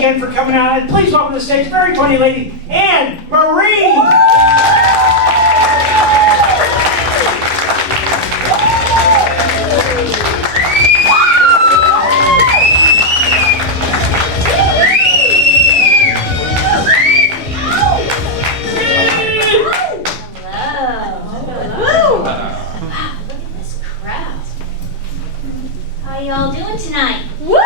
again for coming out. And please welcome to the stage, very funny lady, Annemarie. How y'all doing tonight? Woo!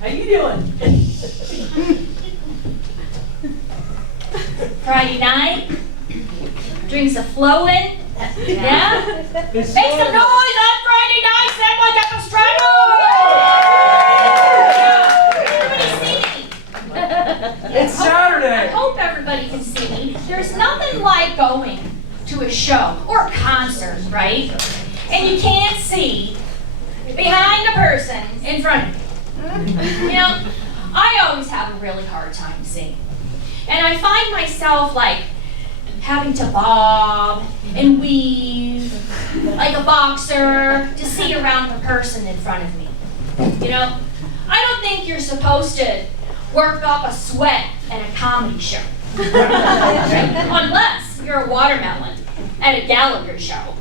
How you doing? Friday night, drinks are flowing. Yeah? Make some noise on Friday night, someone got the struggle! Everybody see me. It's Saturday. I hope everybody can see me. There's nothing like going to a show or a concert, right? And you can't see behind the person in front of you. You know, I always have a really hard time seeing. And I find myself like having to bob and weave like a boxer to see around the person in front of me. You know, I don't think you're supposed to work up a sweat at a comedy show. Right? Unless you're a watermelon at a Gallagher show.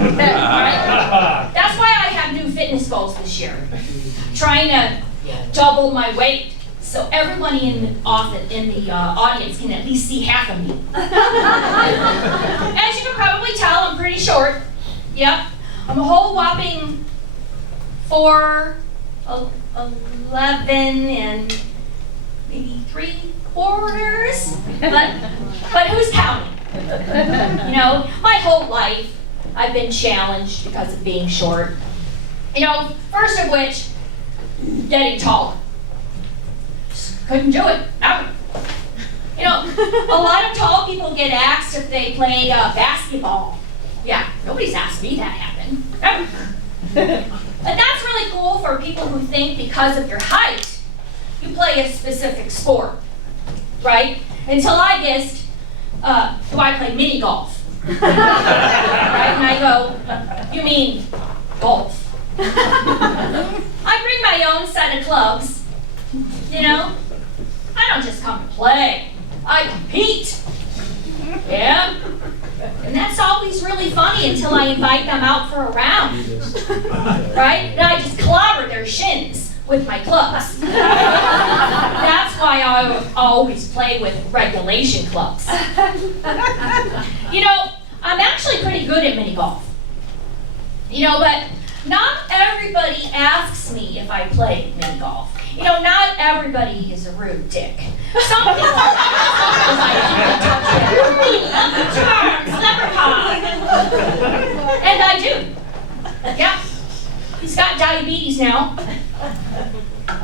Right? That's why I have new fitness goals this year. Trying to double my weight so everybody in the audience can at least see half of me. As you can probably tell, I'm pretty short. Yep. I'm a whole whopping 4'11" and maybe 3/4. But who's counting? You know, my whole life I've been challenged because of being short. You know, first of which, getting taller. Just couldn't do it. Never. You know, a lot of tall people get asked if they play basketball. Yeah, nobody's asked me that happen. Never. But that's really cool for people who think because of your height, you play a specific sport, right? Until I guessed, do I play mini golf? Right? And I go, you mean golf? I bring my own set of clubs, you know? I don't just come to play, I compete. Yeah? And that's always really funny until I invite them out for a round. Right? And I just clobber their shins with my clubs. That's why I always play with regulation clubs. You know, I'm actually pretty good at mini golf. You know, but not everybody asks me if I play mini golf. You know, not everybody is a rude dick. Some people and I do. Yeah. He's got diabetes now.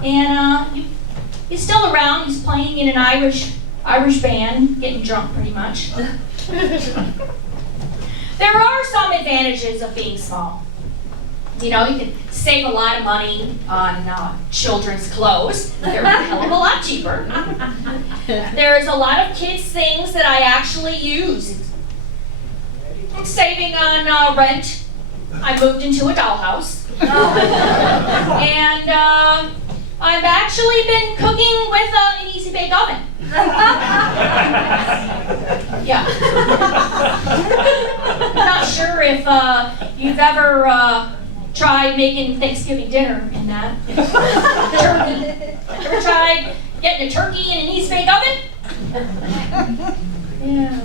And he's still around. He's playing in an Irish band, getting drunk pretty much. There are some advantages of being small. You know, you can save a lot of money on children's clothes. They're a hell of a lot cheaper. There's a lot of kids' things that I actually use. I'm saving on rent. I moved into a dollhouse. And I've actually been cooking with an easy bake oven. Yeah. Not sure if you've ever tried making Thanksgiving dinner in that. Turkey. Ever tried getting a turkey in an easy bake oven? Yeah.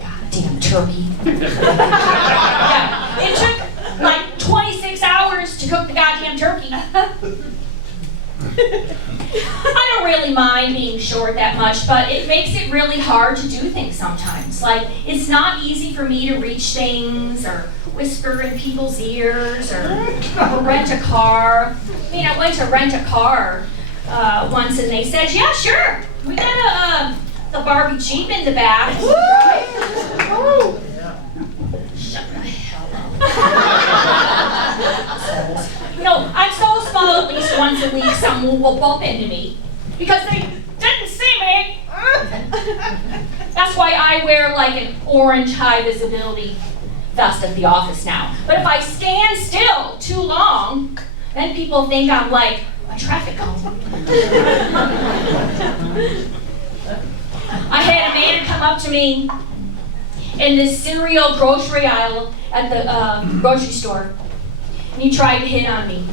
Goddamn turkey. Yeah, it took like 26 hours to cook the goddamn turkey. I don't really mind being short that much, but it makes it really hard to do things sometimes. Like, it's not easy for me to reach things or whisper in people's ears or rent a car. I mean, I went to rent a car once and they said, yeah, sure, we got the Barbie Jeep in the back. Woo! Shut the hell up. You know, I'm so small, at least once a week someone will bump into me because they didn't see me. That's why I wear like an orange high visibility vest at the office now. But if I stand still too long, then people think I'm like a traffic cone. I had a man come up to me in this cereal grocery aisle at the grocery store, and he tried to hit on me.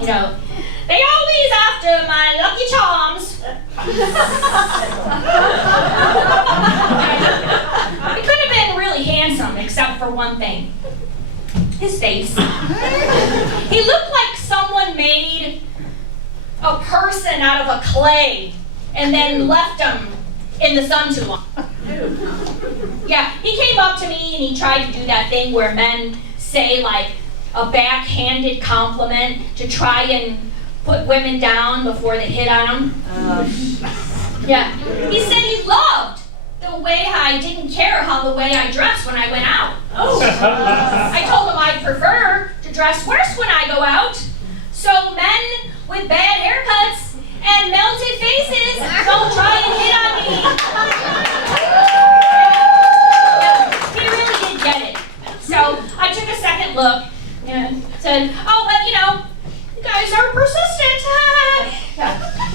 You know, they always after my Lucky Charms. He could have been really handsome, except for one thing. His face. He looked like someone made a person out of a clay and then left him in the sun too long. Yeah, he came up to me and he tried to do that thing where men say like a backhanded compliment to try and put women down before they hit on them. Yeah, he said he loved the way I didn't care how the way I dressed when I went out. I told him I'd prefer to dress worse when I go out, so men with bad haircuts and melted faces don't try and hit on me. He really did get it. So I took a second look and said, oh, but you know, you guys are persistent.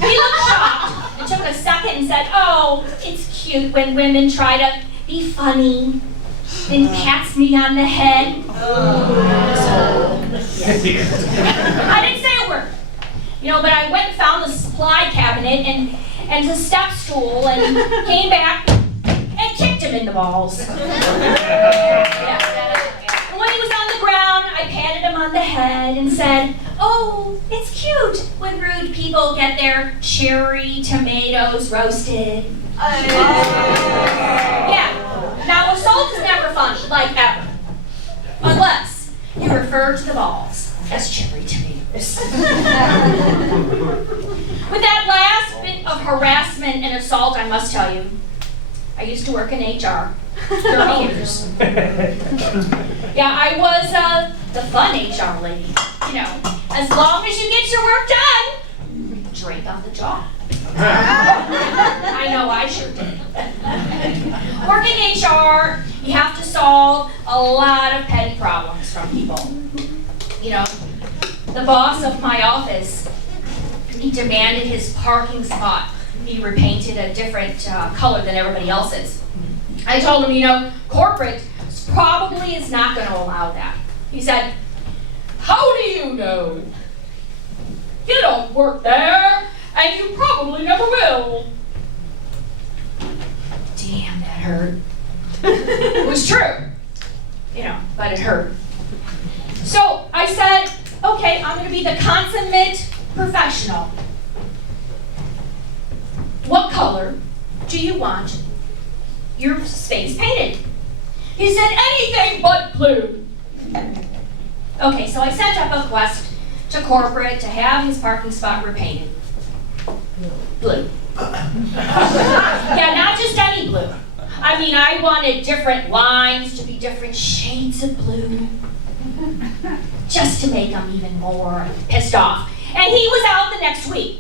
He looked shocked and took a second and said, oh, it's cute when women try to be funny. Then pats me on the head. I didn't say a word. You know, but I went and found the supply cabinet and the step stool and came back and kicked him in the balls. And when he was on the ground, I patted him on the head and said, oh, it's cute when rude people get their cherry tomatoes roasted. Yeah. Now, assault is never funny, like ever. Unless you refer to the balls as cherry tomatoes. With that last bit of harassment and assault, I must tell you, I used to work in HR 30 years. Yeah, I was the fun HR lady. You know, as long as you get your work done, drink on the job. I know I sure did. Working HR, you have to solve a lot of petty problems from people. You know, the boss of my office, he demanded his parking spot be repainted a different color than everybody else's. I told him, you know, corporate probably is not going to allow that. He said, how do you know? You don't work there, and you probably never will. Damn, that hurt. It was true, you know, but it hurt. So I said, okay, I'm going to be the consummate professional. What color do you want your space painted? He said, anything but blue. Okay, so I sent up a request to corporate to have his parking spot repainted. Blue. Yeah, not just any blue. I mean, I wanted different lines to be different shades of blue. Just to make him even more pissed off. And he was out the next week.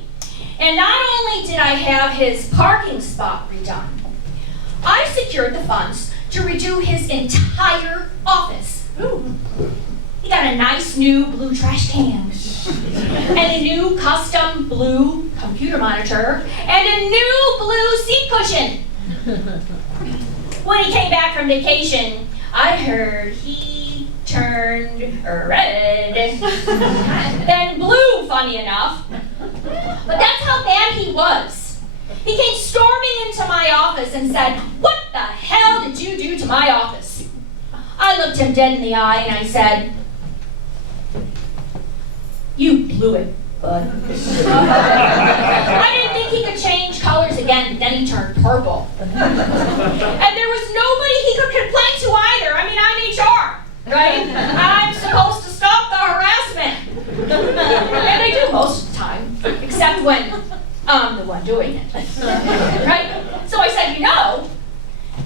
And not only did I have his parking spot redone, I secured the funds to redo his entire office. Ooh. He got a nice new blue trash can, and a new custom blue computer monitor, and a new blue seat cushion. When he came back from vacation, I heard he turned red, then blue, funny enough. But that's how bad he was. He came storming into my office and said, what the hell did you do to my office? I looked him dead in the eye and I said, you blew it, bud. I didn't think he could change colors again, then he turned purple. And there was nobody he could complain to either. I mean, I'm HR, right? I'm supposed to stop the harassment. And I do most of the time, except when I'm the one doing it. Right? So I said, you know,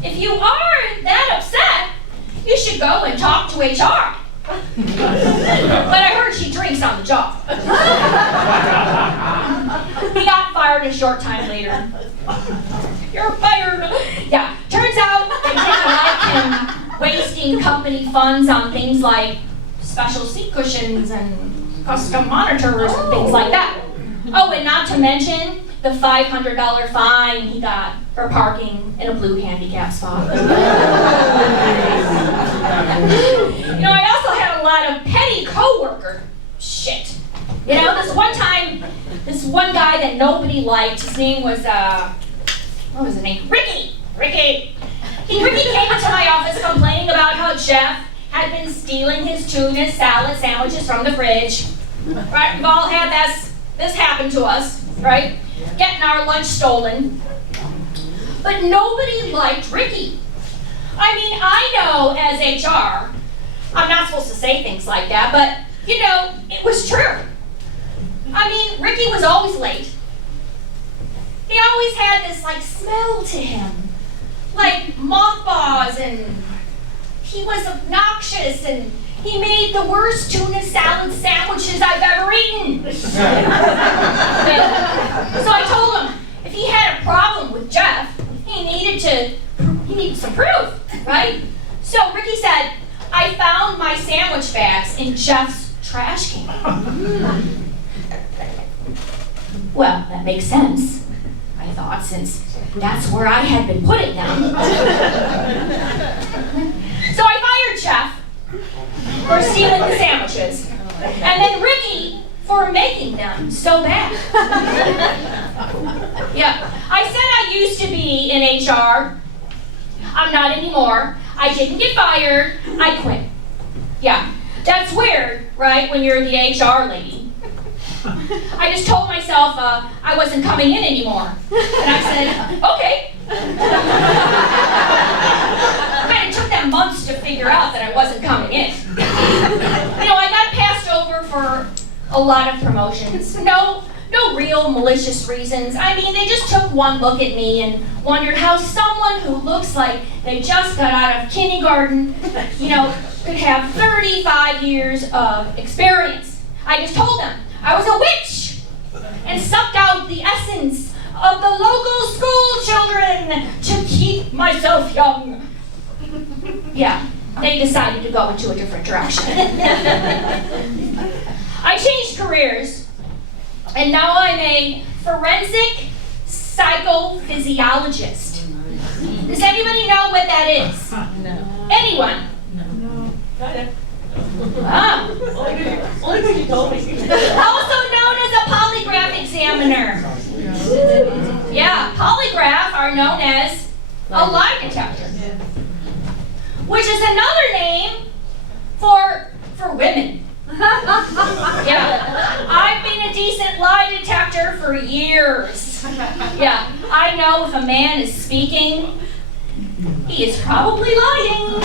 if you are that upset, you should go and talk to HR. But I heard she drinks on the job. He got fired a short time later. You're fired. Yeah, wasting company funds on things like special seat cushions and custom monitors and things like that. Oh, and not to mention the $500 fine he got for parking in a blue handicap spot. I also had a lot of petty coworker shit. This one guy that nobody liked, his name was, what was his name? Ricky! Ricky came into my office complaining about how Jeff had been stealing his tuna salad sandwiches from the fridge. Right, we've all had this happen to us, right? Getting our lunch stolen. But nobody liked Ricky. I know as HR, I'm not supposed to say things like that, but, it was true. Ricky was always late. He always had this, smell to him. Like mothballs, and he was obnoxious, and he made the worst tuna salad sandwiches I've ever eaten. So I told him, if he had a problem with Jeff, he needed some proof, right? So Ricky said, I found my sandwich bags in Jeff's trash can. Well, that makes sense, I thought, since that's where I had been putting them. So I fired Jeff for stealing the sandwiches, and then Ricky for making them so bad. Yeah, I said I used to be in HR. I'm not anymore. I didn't get fired. I quit. Yeah, that's weird, right, when you're the HR lady. I just told myself I wasn't coming in anymore. And I said, okay. Kind of took them months to figure out that I wasn't coming in. I got passed over for a lot of promotions. No real malicious reasons. They just took one look at me and wondered how someone who looks like they just got out of kindergarten, could have 35 years of experience. I just told them I was a witch and sucked out the essence of the local school children to keep myself young. Yeah, they decided to go into a different direction. I changed careers, and now I'm a forensic psychophysiologist. Does anybody know what that is? No. Anyone? No. Ah. Only because you told me. Also known as a polygraph examiner. Yeah, polygraph are known as a lie detector, which is another name for women. Yeah, I've been a decent lie detector for years. Yeah, I know if a man is speaking, he is probably lying.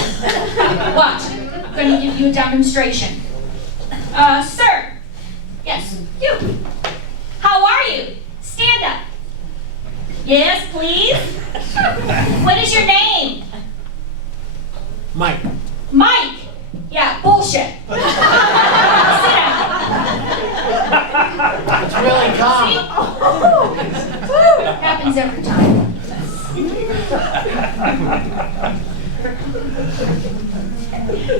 Watch, I'm going to give you a demonstration. Sir. Yes, you. How are you? Stand up. Yes, please. What is your name? Mike. Mike. Yeah, bullshit. Sit down. It's really calm. Happens every time.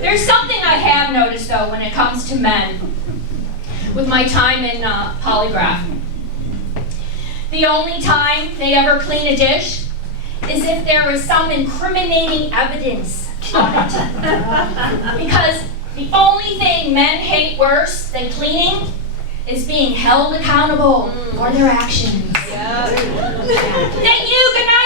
There's something I have noticed, though, when it comes to men, with my time in polygraph. The only time they ever clean a dish is if there is some incriminating evidence on it. Because the only thing men hate worse than cleaning is being held accountable for their actions. Thank you. Good night.